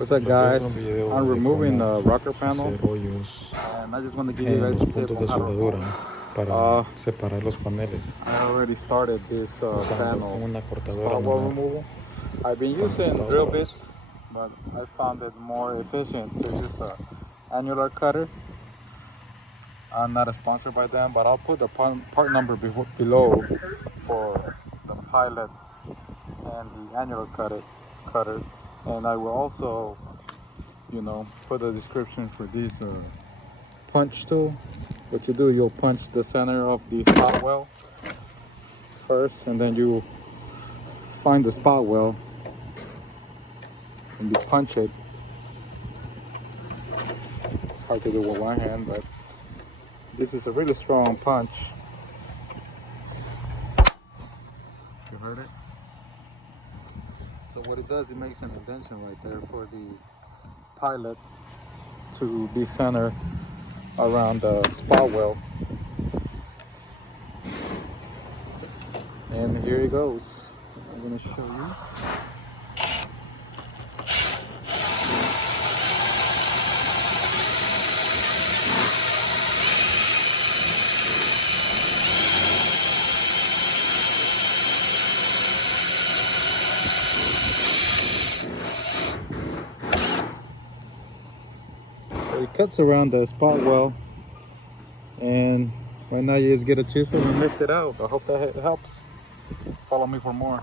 What's up, guys? I'm removing the rocker panel, and I just want to give you guys a tip on how to soldadura para separar los paneles. I already started this panel una cortadora spot weld annular. removal. I've been using drill bits, but I found it more efficient to use an annular cutter. I'm not sponsored by them, but I'll put the part number below for the pilot and the annular cutter, and I will also, put a description for this punch tool. What you do, you'll punch the center of the spot weld first, and then you find the spot weld and you punch it. It's hard to do with one hand, but this is a really strong punch. You heard it? So what it does, it makes an indentation right there for the pilot to be centered around the spot weld. And here it goes. I'm going to show you. It cuts around the spot weld, and right now you just get a chisel and lift it out. I hope that helps. Follow me for more.